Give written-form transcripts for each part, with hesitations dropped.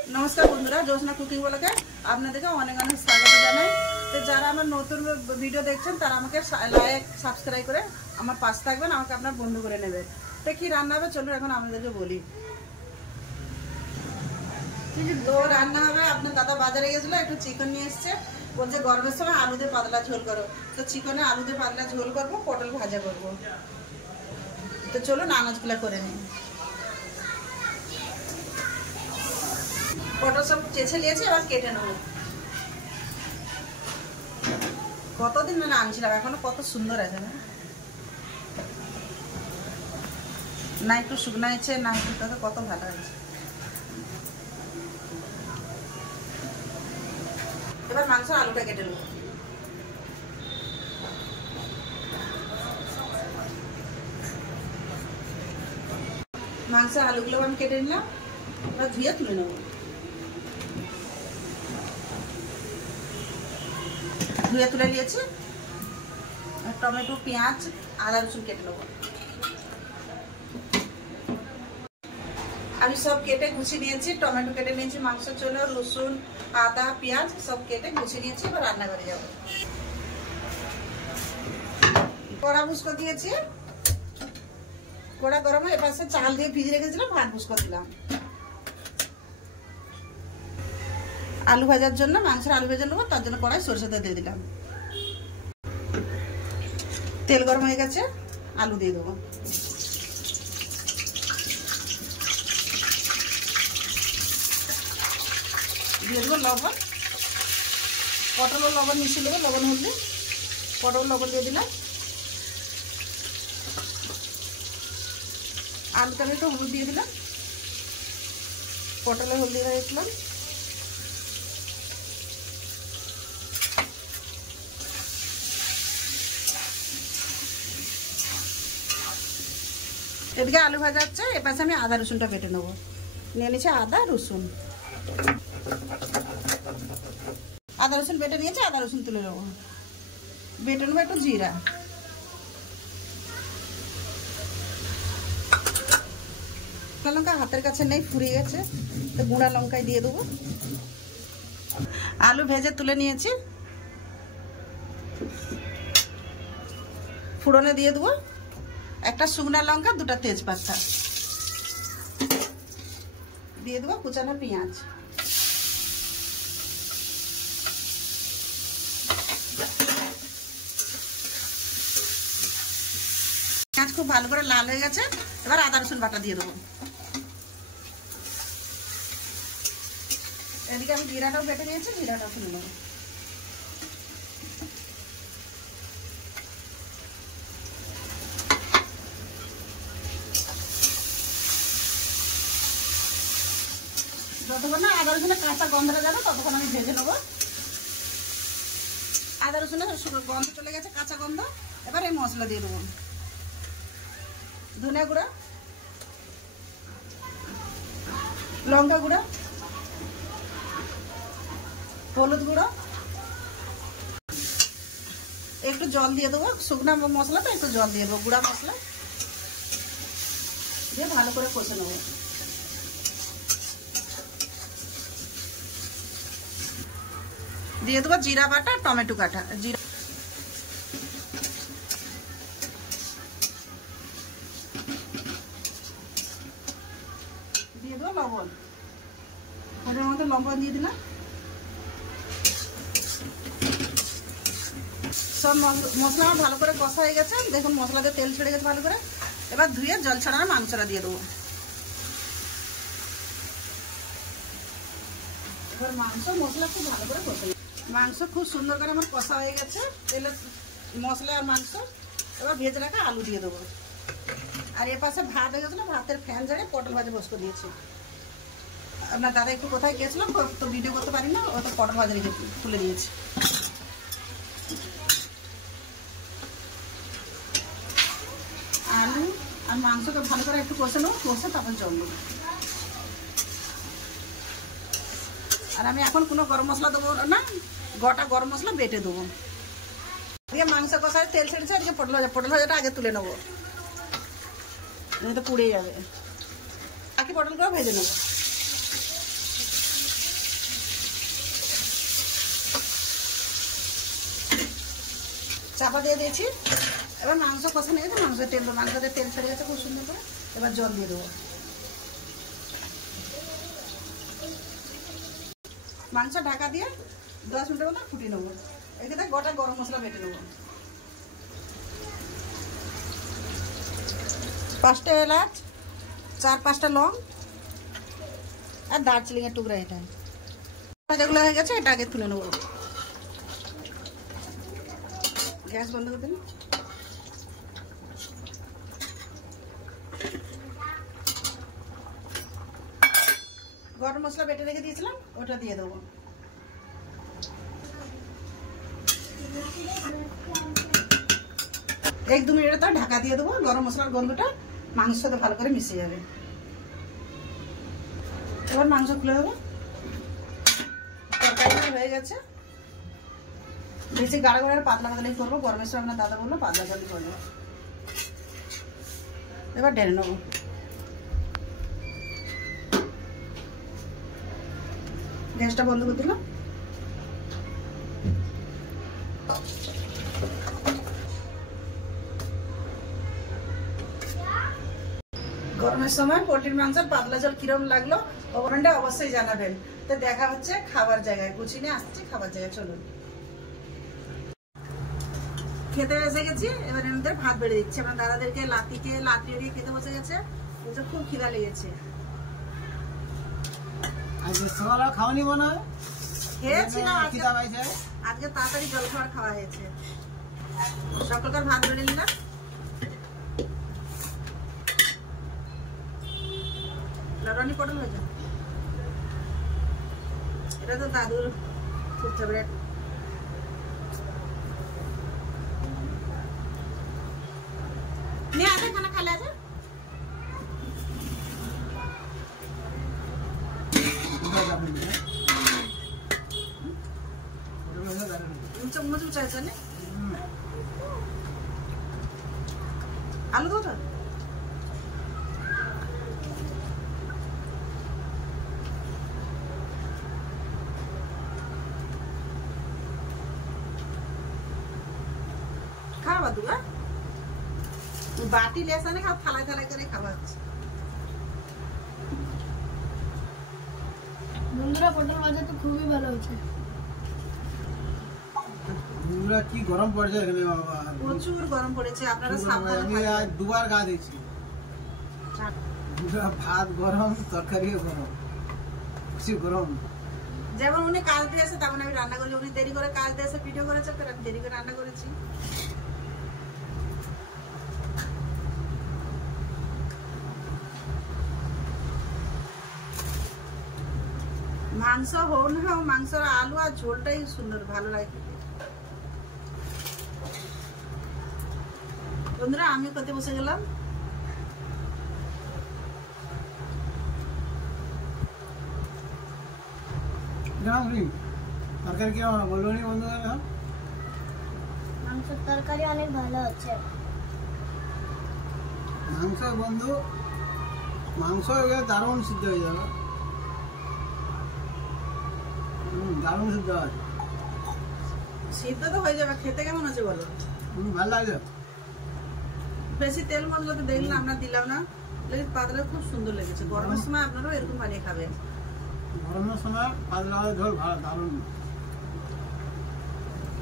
नमस्कार बंधुरा जोशना कुकिंग ब्लगे आपनादेरके अनेक अनेक स्वागत जानाई। तो যারা আমার নতুন ভিডিও দেখছেন তারা আমাকে লাইক সাবস্ক্রাইব করে আমার পাশে থাকবেন, আমাকে আপনার বন্ধু করে নেবেন। তো কি রান্না হবে চলুন এখন আপনাদেরকে বলি। তো রান্না হবে, আপনার দাদা বাজারে গেছিল, একটু চিকেন নিয়ে এসেছে, বলছে গরমের সময় আলু দিয়ে পাতলা ঝোল করো। তো চিকেনে আলু দিয়ে পাতলা ঝোল করবো, পটল ভাজা করবো। তো চলুন আনাজগুলো করে নিই। পটল সব চেঁচে নিয়েছি, এবার কেটে নেব। কতদিন মানে আনছিলাম, এখনো কত সুন্দর আছে না, একটু শুকনো আছে না, একটু কত ভালো আছে। এবার মাংস আলুটা কেটে নেব। মাংস আলুগুলো আমি কেটে নিলাম, এবার ধুয়ে তুলে নেব। ধুয়ে তুলে নিয়েছি, টমেটো পেঁয়াজ আদা রসুন কেটে নেব। আমি সব কেটে গুছিয়ে নিয়েছি, টমেটো কেটে নিয়েছি, মাংস চলে রসুন আদা পেঁয়াজ সব কেটে গুছিয়ে নিয়েছি। এবার রান্না করে যাবো। কড়া বুসকো দিয়েছি, কড়া গরম হয়, এপাশে চাল দিয়ে ভিজে রেখেছিলাম, ভাত বুসকো দিলাম। আলু ভাজার জন্য মাংসের আলু ভেজে নেবো, তার জন্য কড়াই সরষে তেল দিয়ে দিলাম। তেল গরম হয়ে গেছে, আলু দিয়ে দেবো। দিয়ে দেবো লবণ, পটল লবণ মিশিয়ে দেবো, লবণ হলদি, পটল লবণ দিয়ে দিলাম। আলুতে আমি একটু হলুদ দিয়ে দিলাম, পটলে হলদি দিয়ে দিলাম। এদিকে আলু ভাজা হচ্ছে, এপাশে আমি আদা রসুনটা বেটে নেবো। নিয়ে নিয়েছি আদা রসুন, আদা রসুন বেটে নিয়েছি, আদা রসুন তুলে নেবো। বেটে নেবো একটু জিরা, লঙ্কা হাতের কাছে নেই, ফুরিয়ে গেছে, তো গুঁড়া লঙ্কায় দিয়ে দেবো। আলু ভেজে তুলে নিয়েছি, ফোড়নে দিয়ে দেবো একটা শুকনো লঙ্কা, দুটা তেজপাতা দিয়ে দেবো, কুচানো পেঁয়াজ। পেঁয়াজ খুব ভালো করে লাল হয়ে গেছে, এবার আদা রসুন বাটা দিয়ে দেবো। এদিকে আমি জিরাটাও বেটে নিয়েছি, জিরাটাও তুলে নেবো। যতক্ষণ না আদা রসুনের কাঁচা গন্ধটা যাবে ততক্ষণ আমি ভেজে নেবো। আদা রসুনের গন্ধ চলে গেছে, কাঁচা গন্ধ। এবার এই মশলা দিয়ে দেবো, ধনিয়া গুঁড়া, লঙ্কা গুঁড়া, হলুদ গুঁড়ো, একটু জল দিয়ে দেবো। শুকনা মশলা তো একটু জল দিয়ে দেবো, গুঁড়া মশলা দিয়ে ভালো করে কষে নেবো। দিয়ে দেবো জিরা বাটা, টমেটো কাটা, জিরা দিয়ে দেবো, লবণ ওটার মধ্যে লবণ দিয়ে দিলাম। সব মশলা আমার ভালো করে কষা হয়ে গেছে, দেখুন মশলাতে তেল ছেড়ে গেছে ভালো করে। এবার ধুয়ে জল ছাড়ানো মাংসটা দিয়ে দেবো। এবার মাংস মশলা খুব ভালো করে কষে, মাংস খুব সুন্দর করে আমার কষা হয়ে গেছে, তেলে মশলা আর মাংস। এবার ভেজে রাখা আলু দিয়ে দেবো। আর এ পাশে ভাত হয়ে গেছিলো, ভাতের ফ্যান ঝাড়ে পটল ভাজা বসতে দিয়েছি। আপনার দাদা একটু কোথায় গেছিলাম তো ভিডিও করতে পারি না, ও তো পটল ভাজা রেখে তুলে দিয়েছি। আলু আর মাংসকে ভালো করে একটু কষে নেবো, কষে তারপর জল দেবো। আর আমি এখন কোনো গরম মশলা দেবো না, গোটা গরম মশলা বেটে দেবো। এদিকে মাংস কষায় তেল ছেড়েছে, এদিকে পটল ভাজাটা আগে তুলে নেবো, তো পুড়ে যাবে। বাকি পটলগুলো ভেজে নেবো। চাপা দিয়ে দিয়েছি। এবার মাংস কষানো গেছে, মাংসতে তেল ছেড়ে গেছে খুব সুন্দর করে। এবার জল দিয়ে দেবো। মাংস ঢাকা দিয়ে 10 মিনিটের মতো ফুটিয়ে নেবো। এখানে গোটা গরম মশলা বেটে নেবো। 5টা এলাচ, 4-5টা লং আর দারচিনির টুকরা। এটা যেগুলো হয়ে গেছে এটা আগে তুলে নেবো। গ্যাস বন্ধ করে দিন। গরম মশলা বেটে রেখে দিয়েছিলাম, ওটা দিয়ে দেবো। এক 2 মিনিট তো ঢাকা দিয়ে দেবো। গরম মশলার গন্ধটা মাংসের সাথে ভালো করে মিশে যাবে। এবার মাংস খুলে দেবো। তরকারি হয়ে গেছে। বেশি গাঢ় করে পাতলা পাতলাই করবো। গরমের সময় আপনার দাদা বললো পাতলা পাতলি করবো। এবার ঢেলে নেবো। গ্যাসটা বন্ধ করে দিলাম। গরমের সময় পোলট্রির মাংসের পাতলা ঝোল কিরম লাগলো কমেন্টে অবশ্যই জানাবেন। তো দেখা হচ্ছে খাবার জায়গায়। গুছিয়ে নিয়ে আসছি খাবার জায়গায়, চলুন। খেতে এসে গেছি। এবার এমনিদের ভাত বেড়ে দিচ্ছি। আমার দাদাদেরকে লাতিকে খেতে বসে গেছে। খুব খিদা লেগেছে। খাওয়ানি মনে হয় খেয়েছি না, আজকে তাড়াতাড়ি জল খাবার খাওয়া হয়েছে। সকালকার ভাত বেড়ে নিলাম। লড়ানি পটল হয়েছে। এটা তো দাদুর খুব ফেভারিট। নিয়ে আসে খানা খালে আছে। মুচু চাইছে না আলু দো তো। খাওয়া দুয়া বাটি লেসা না খাও, থালায় থালায় করে খাওয়াচ্ছে। বন্ধুরা পটল ভাজা তো খুবই ভালো হচ্ছে। বন্ধুরা কি গরম পড়েছে এখানে বাবা, প্রচুর গরম পড়েছে। আপনারা সাবধানে আমি আজ 2 বার গা দিয়েছি। ভাত গরম, তরকারি গরম, কিছু গরম। যেমন উনি কাজ দিয়ে এসে তেমন আমি রান্না করি। উনি দেরি করে কাজ দিয়ে এসে ভিডিও করেছে, তো আমি দেরি করে রান্না করেছি। মাংস হোক না হোক, মাংসর আলু আর ঝোলটাই সুন্দর, ভালো লাগে। বন্ধুরা আমি খেতে বসে গেলাম। তরকারি কি বলবো নি বন্ধুরা? মাংসের তরকারি অনেক ভালো হচ্ছে। মাংস বন্ধু, মাংস দারুণ সিদ্ধ হয়ে যাবে। দারুণ সিদ্ধ হয়। সিদ্ধ তো হয়ে যাবে। খেতে কেমন আছে বলো? ভালো লাগছে। বেশি তেল মশলা তো দেখলাম না, দিলাম না, লেকিন পাতলা খুব সুন্দর লেগেছে। গরমের সময় আপনারাও এরকম বানিয়ে খাবেন। গরমের সময় পাতলা ঝোল ভালো, দারুণ।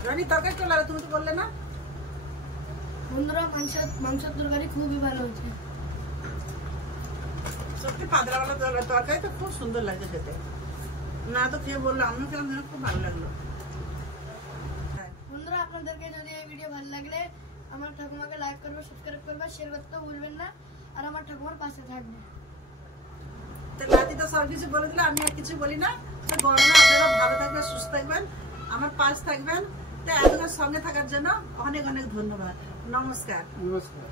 রানী তরকারি চলে তুমি তো বললে না। বন্ধুরা মাংসের তরকারি খুবই ভালো হচ্ছে। সত্যি পাতলাওয়ালা তরকারি তো খুব সুন্দর লাগছে খেতে। না তো খেয়ে বললো, আমিও খেলাম, খুব ভালো লাগলো। বন্ধুরা আপনাদেরকে যদি এই ভিডিও ভালো লাগলে আমার ঠাকুমাকে লাইক করবে, সাবস্ক্রাইব করবে, শেয়ার করতে ভুলবেন না। আর আমার ঠাকুমার পাশে থাকবে। তো লাতি তো সব কিছু বলে দিলে, আমি আর কিছু বলি না। তো গরমে আপনারা ভালো থাকবেন, সুস্থ থাকবেন, আমার পাশ থাকবেন। তো এতক্ষণ সঙ্গে থাকার জন্য অনেক অনেক ধন্যবাদ। নমস্কার। নমস্কার।